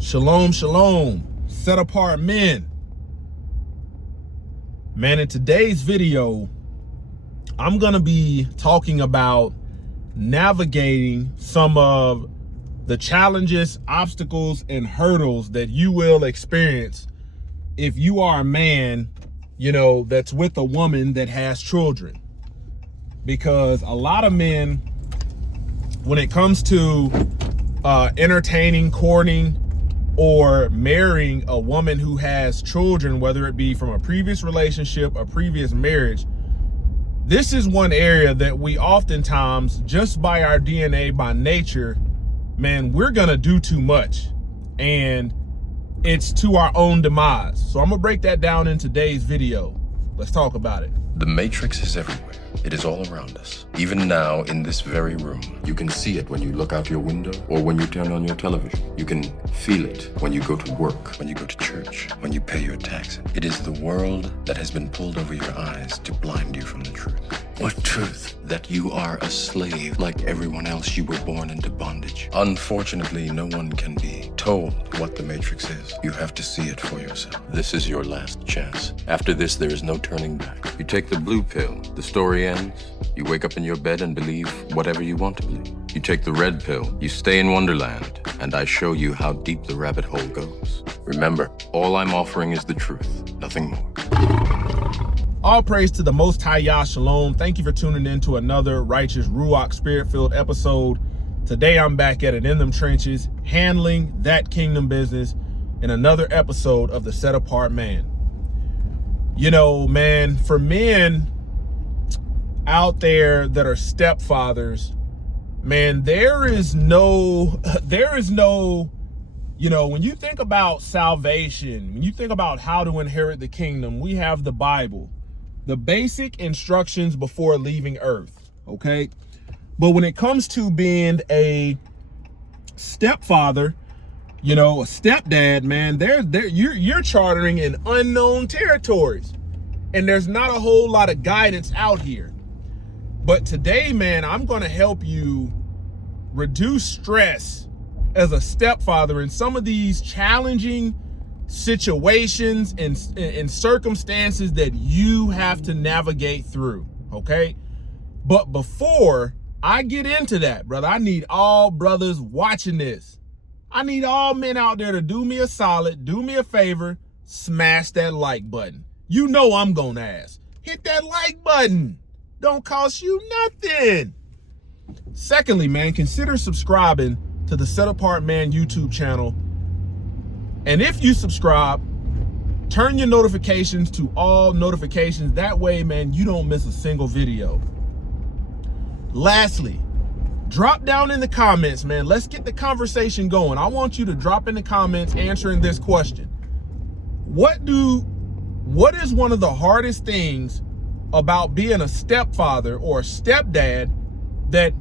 Shalom, shalom, set apart men. Man, in today's video, I'm gonna be talking about navigating some of the challenges, obstacles, and hurdles that you will experience if you are a man, that's with a woman that has children. Because a lot of men, when it comes to entertaining, courting, or marrying a woman who has children, whether it be from a previous relationship, a previous marriage, this is one area that we oftentimes, just by our DNA, by nature, man, we're gonna do too much, and it's to our own demise. So I'm gonna break that down in today's video. Let's talk about it. The Matrix is everywhere. It is all around us. Even now, in this very room. You can see it when you look out your window or when you turn on your television. You can feel it when you go to work, when you go to church, when you pay your taxes. It is the world that has been pulled over your eyes to blind you from the truth. What truth? That you are a slave like everyone else. You were born into bondage. Unfortunately, no one can be told what the Matrix is. You have to see it for yourself. This is your last chance. After this, there is no turning back. You take the blue pill, the story ends. You wake up in your bed and believe whatever you want to believe. You take the red pill, you stay in Wonderland, and I show you how deep the rabbit hole goes. Remember, all I'm offering is the truth, nothing more. All praise to the Most High Yah Shalom. Thank you for tuning in to another righteous Ruach Spirit-filled episode. Today I'm back at it in them trenches, handling that kingdom business in another episode of The Set Apart Man. Man, for men out there that are stepfathers, man, there is no, when you think about salvation, when you think about how to inherit the kingdom, we have the Bible. The basic instructions before leaving earth, okay? But when it comes to being a stepfather, a stepdad, man, you're chartering in unknown territories, and there's not a whole lot of guidance out here. But today, man, I'm going to help you reduce stress as a stepfather in some of these challenging situations and circumstances that you have to navigate through, okay? But before I get into that, brother, I need all brothers watching this. I need all men out there to do me a solid, do me a favor, smash that like button. You know I'm gonna ask. Hit that like button. Don't cost you nothing. Secondly, man, consider subscribing to the Set Apart Man YouTube channel. And if you subscribe, turn your notifications to all notifications. That way, man, you don't miss a single video. Lastly, drop down in the comments, man. Let's get the conversation going. I want you to drop in the comments answering this question. What is one of the hardest things about being a stepfather or a stepdad that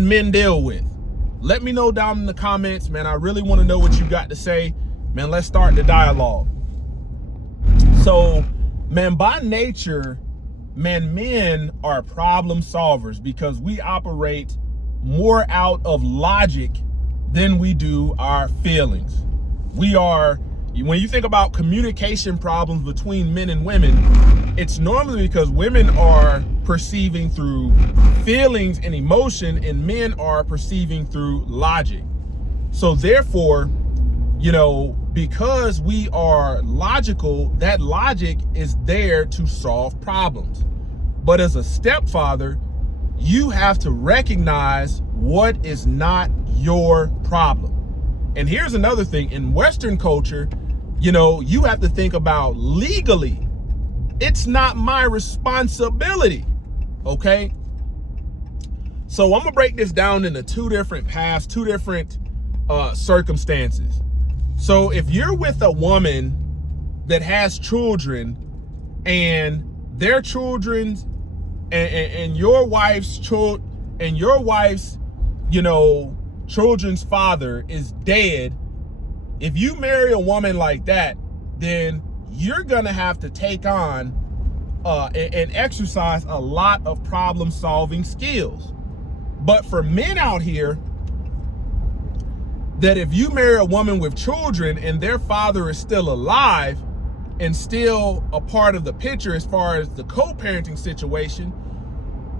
men deal with? Let me know down in the comments, man. I really want to know what you got to say. Man, let's start the dialogue. So, man, by nature, man, men are problem solvers because we operate more out of logic than we do our feelings. When you think about communication problems between men and women, it's normally because women are perceiving through feelings and emotion and men are perceiving through logic. So therefore, because we are logical, that logic is there to solve problems. But as a stepfather, you have to recognize what is not your problem. And here's another thing. In Western culture, you have to think about legally. It's not my responsibility, okay? So I'm gonna break this down into two different paths, two different circumstances. So if you're with a woman that has children and their children's and your wife's children's father is dead, if you marry a woman like that, then you're gonna have to take on and exercise a lot of problem solving skills. But for men out here, that if you marry a woman with children and their father is still alive and still a part of the picture as far as the co-parenting situation,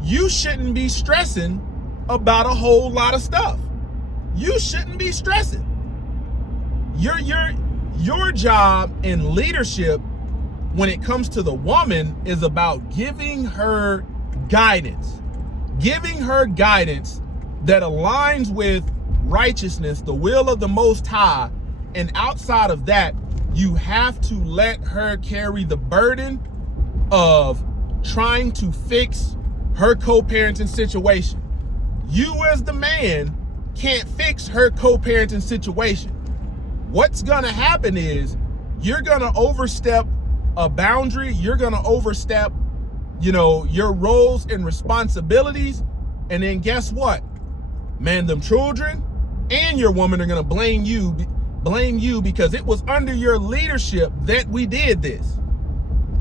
you shouldn't be stressing about a whole lot of stuff. You shouldn't be stressing. Your job in leadership when it comes to the woman is about giving her guidance that aligns with righteousness, the will of the Most High. And outside of that, you have to let her carry the burden of trying to fix her co-parenting situation. You as the man can't fix her co-parenting situation. What's gonna happen is you're gonna overstep a boundary. You're gonna overstep, your roles and responsibilities. And then guess what? Man, them children and your woman are gonna blame you because it was under your leadership that we did this.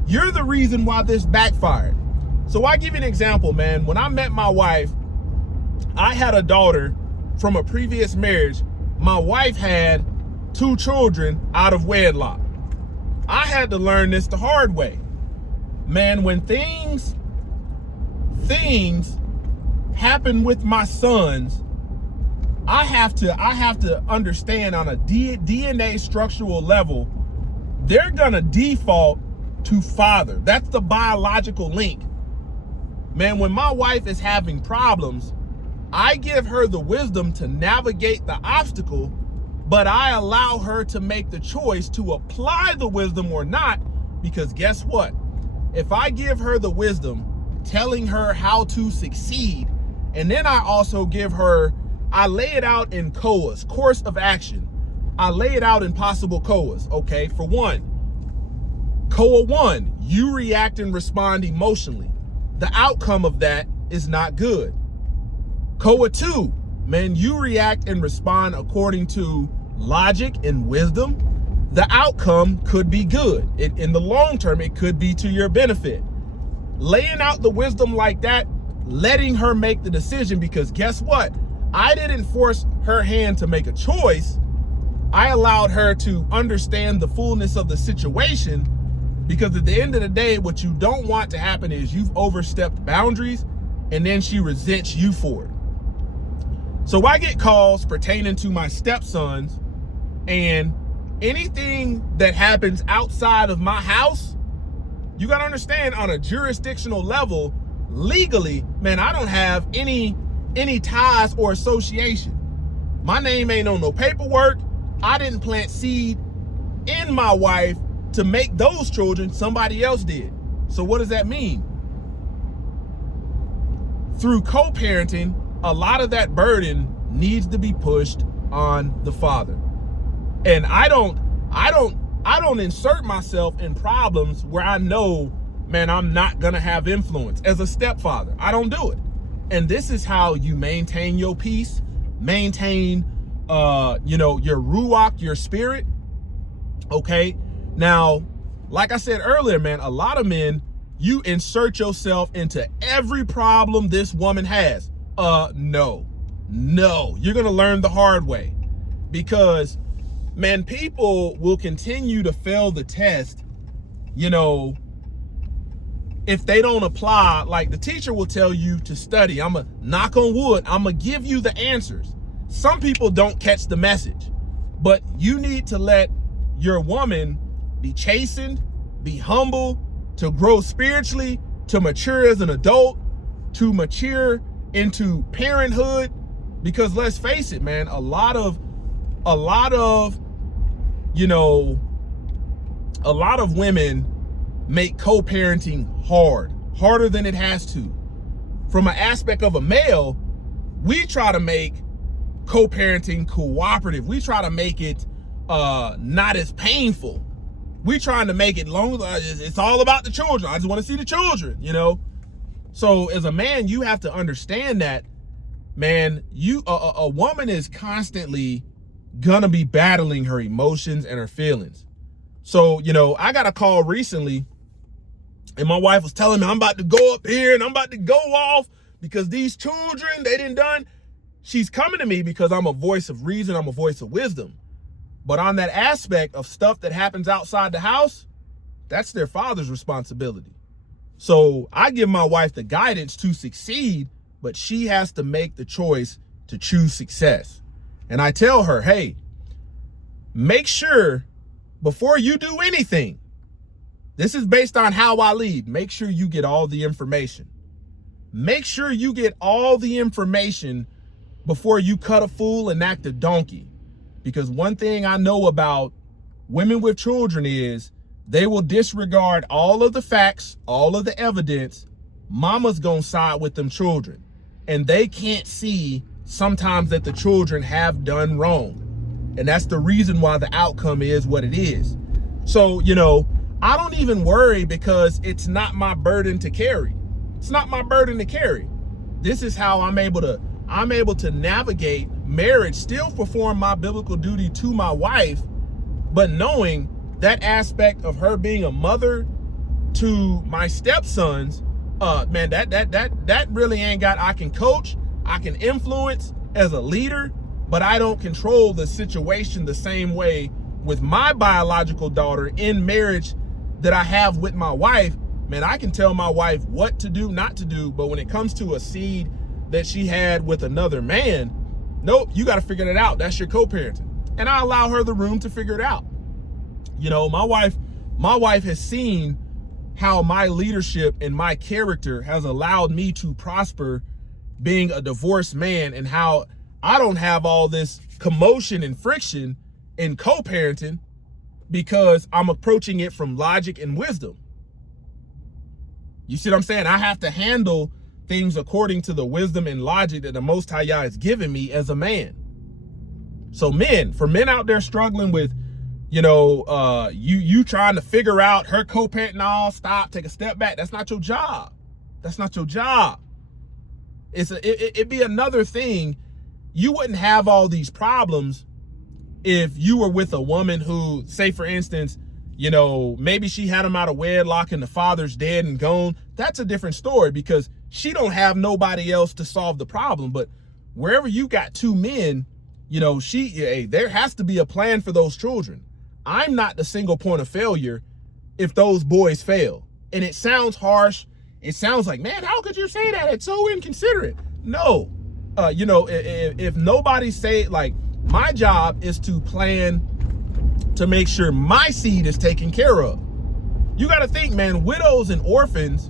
You're the reason why this backfired. So I give you an example, man. When I met my wife, I had a daughter from a previous marriage. My wife had 2 children out of wedlock. I had to learn this the hard way. Man, when things happen with my sons, I have to understand on a DNA structural level, they're gonna default to father. That's the biological link. Man, when my wife is having problems, I give her the wisdom to navigate the obstacle, but I allow her to make the choice to apply the wisdom or not, because guess what? If I give her the wisdom, telling her how to succeed, and then I also I lay it out in COAs, course of action. I lay it out in possible COAs, okay? For one, COA 1, you react and respond emotionally. The outcome of that is not good. COA 2, man, you react and respond according to logic and wisdom. The outcome could be good. In the long term, it could be to your benefit. Laying out the wisdom like that, letting her make the decision, because guess what? I didn't force her hand to make a choice. I allowed her to understand the fullness of the situation, because at the end of the day, what you don't want to happen is you've overstepped boundaries and then she resents you for it. So I get calls pertaining to my stepsons, and anything that happens outside of my house, you got to understand, on a jurisdictional level, legally, man, I don't have any ties or association. My name ain't on no paperwork. I didn't plant seed in my wife to make those children. Somebody else did. So what does that mean? Through co-parenting, a lot of that burden needs to be pushed on the father. And I don't insert myself in problems where I know, man, I'm not gonna have influence. As a stepfather, I don't do it. And this is how you maintain your peace, maintain your ruach, your spirit. Okay. Now, like I said earlier, man, a lot of men, you insert yourself into every problem this woman has. No, you're going to learn the hard way, because, man, people will continue to fail the test, if they don't apply. Like, the teacher will tell you to study. I'm going to knock on wood. I'm going to give you the answers. Some people don't catch the message, but you need to let your woman be chastened, be humble, to grow spiritually, to mature as an adult, to mature into parenthood. Because let's face it, man, a lot of women make co-parenting harder than it has to. From an aspect of a male, we try to make co-parenting cooperative. We try to make it not as painful. We trying to make it long. It's all about the children. I just want to see the children, So as a man, you have to understand that, man, a woman is constantly gonna be battling her emotions and her feelings. So, I got a call recently, and my wife was telling me, I'm about to go up here and I'm about to go off because these children, they done. she's coming to me because I'm a voice of reason, I'm a voice of wisdom. But on that aspect of stuff that happens outside the house, that's their father's responsibility. So I give my wife the guidance to succeed, but she has to make the choice to choose success. And I tell her, hey, make sure before you do anything, this is based on how I lead, make sure you get all the information. Make sure you get all the information before you cut a fool and act a donkey. Because one thing I know about women with children is they will disregard all of the facts, all of the evidence. Mama's gonna side with them children. And they can't see sometimes that the children have done wrong. And that's the reason why the outcome is what it is. So, you know, I don't even worry because it's not my burden to carry. It's not my burden to carry. This is how I'm able to navigate marriage, still perform my biblical duty to my wife, but knowing that aspect of her being a mother to my stepsons, man, that really ain't got, I can coach, I can influence as a leader, but I don't control the situation the same way with my biological daughter in marriage that I have with my wife. Man, I can tell my wife what to do, not to do, but when it comes to a seed that she had with another man, nope, you got to figure that out. That's your co-parenting. And I allow her the room to figure it out. You know, my wife has seen how my leadership and my character has allowed me to prosper being a divorced man, and how I don't have all this commotion and friction in co-parenting because I'm approaching it from logic and wisdom. You see what I'm saying? I have to handle things according to the wisdom and logic that the Most High Yah has given me as a man. So for men out there struggling with, you know, you trying to figure out her co-parent, no, stop, take a step back. That's not your job. That's not your job. It'd be another thing. You wouldn't have all these problems if you were with a woman who, say for instance, you know, maybe she had him out of wedlock and the father's dead and gone. That's a different story because she don't have nobody else to solve the problem. But wherever you got two men, you know, there has to be a plan for those children. I'm not the single point of failure if those boys fail. And it sounds harsh. It sounds like, man, how could you say that? It's so inconsiderate. No, you know, if nobody say, like, my job is to plan to make sure my seed is taken care of. You got to think, man, widows and orphans,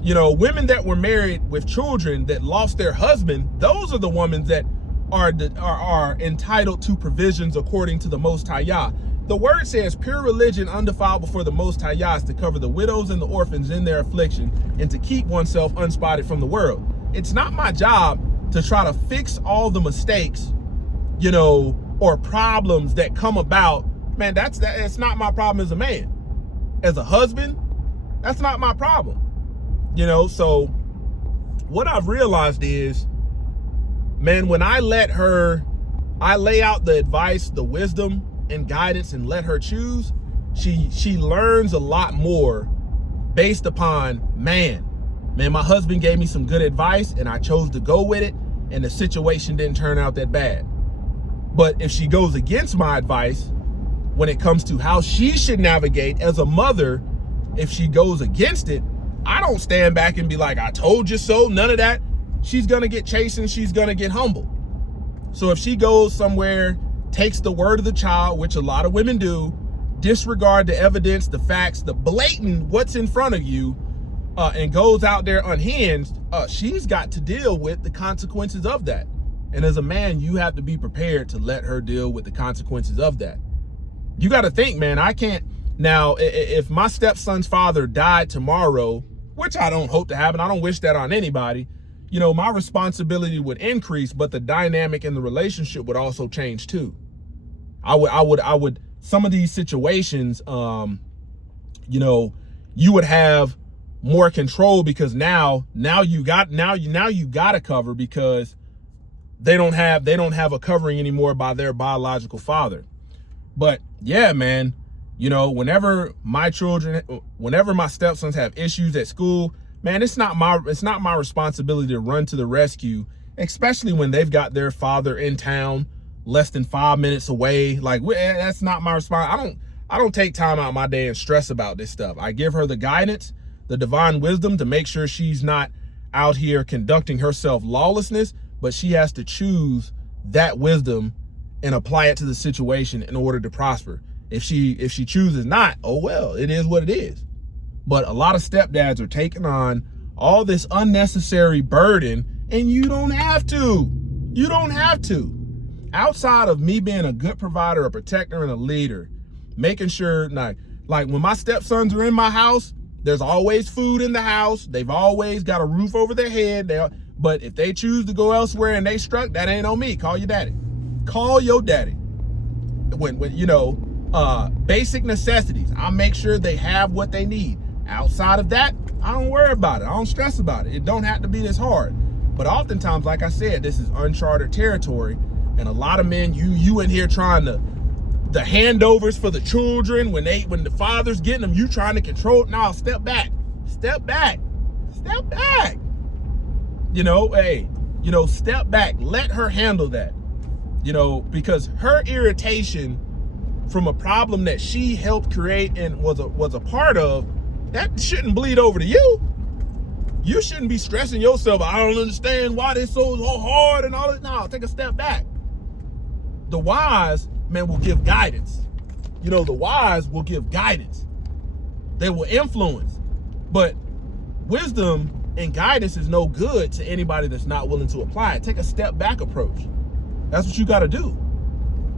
you know, women that were married with children that lost their husband, those are the women that are entitled to provisions according to the Most High Yah. The word says pure religion undefiled before the Most High Yah is to cover the widows and the orphans in their affliction and to keep oneself unspotted from the world. It's not my job to try to fix all the mistakes, you know, or problems that come about. Man, it's not my problem as a man. As a husband, that's not my problem. You know, so what I've realized is, man, when I lay out the advice, the wisdom and guidance and let her choose, she learns a lot more based upon, man, my husband gave me some good advice and I chose to go with it and the situation didn't turn out that bad. But if she goes against my advice when it comes to how she should navigate as a mother, if she goes against it, I don't stand back and be like, I told you so, none of that. She's gonna get chastened, she's gonna get humbled. So if she goes somewhere, takes the word of the child, which a lot of women do, disregard the evidence, the facts, the blatant what's in front of you, and goes out there unhinged, she's got to deal with the consequences of that. And as a man, you have to be prepared to let her deal with the consequences of that. You got to think, man, I can't. Now, if my stepson's father died tomorrow, which I don't hope to happen, I don't wish that on anybody, you know, my responsibility would increase, but the dynamic in the relationship would also change too. I would, some of these situations, you know, you would have more control because now you got to cover because they don't have a covering anymore by their biological father. But yeah, man, you know, whenever my stepsons have issues at school, man, it's not my responsibility to run to the rescue especially when they've got their father in town less than 5 minutes away. Like, that's not my response. I don't take time out of my day and stress about this stuff. I give her the guidance, the divine wisdom to make sure she's not out here conducting herself lawlessness, but she has to choose that wisdom and apply it to the situation in order to prosper. If she chooses not, oh well, it is what it is. But a lot of stepdads are taking on all this unnecessary burden, and you don't have to. You don't have to. Outside of me being a good provider, a protector, and a leader, making sure, like when my stepsons are in my house, there's always food in the house. They've always got a roof over their head. But if they choose to go elsewhere and they struck, that ain't on me. Call your daddy. Call your daddy. When basic necessities, I make sure they have what they need. Outside of that, I don't worry about it. I don't stress about it. It don't have to be this hard. But oftentimes, like I said, this is uncharted territory. And a lot of men, you in here trying to, the handovers for the children, when the father's getting them, you trying to control. No, step back. Step back. Step back. Step back. Let her handle that. Because her irritation from a problem that she helped create and was a part of, that shouldn't bleed over to you. You shouldn't be stressing yourself. I don't understand why this so hard and all that. No, take a step back. The wise, man, will give guidance. The wise will give guidance. They will influence. But wisdom and guidance is no good to anybody that's not willing to apply it. Take a step back approach. That's what you got to do.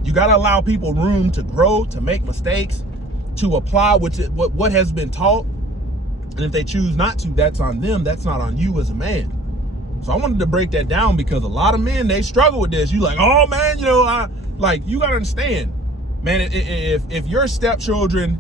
You got to allow people room to grow, to make mistakes, to apply what has been taught. And if they choose not to, that's on them. That's not on you as a man. So I wanted to break that down because a lot of men, they struggle with this. You like, oh man, you got to understand, man, if your stepchildren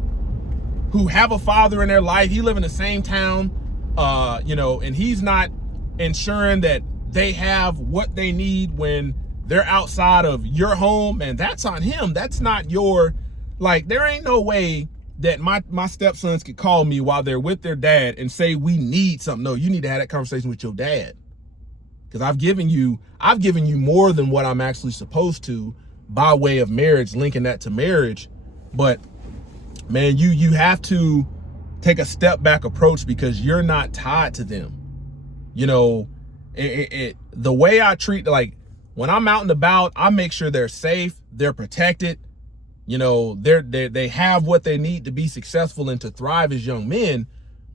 who have a father in their life, he live in the same town, and he's not ensuring that they have what they need when they're outside of your home, and that's on him. That's not your, there ain't no way that my stepsons could call me while they're with their dad and say, we need something. No, you need to have that conversation with your dad. Because I've given you more than what I'm actually supposed to by way of marriage, linking that to marriage. But man, you have to take a step back approach because you're not tied to them. The way I treat, when I'm out and about, I make sure they're safe, they're protected, they have what they need to be successful and to thrive as young men.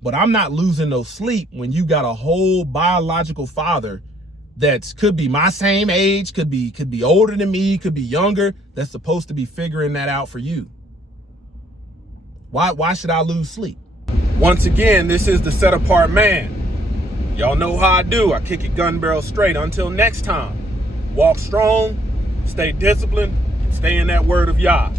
But I'm not losing no sleep when you got a whole biological father that could be my same age, could be older than me, could be younger, that's supposed to be figuring that out for you. Why should I lose sleep? Once again, this is the Set Apart Man. Y'all know how I do. I kick it gun barrel straight. Until next time, walk strong, stay disciplined, and stay in that word of Yah.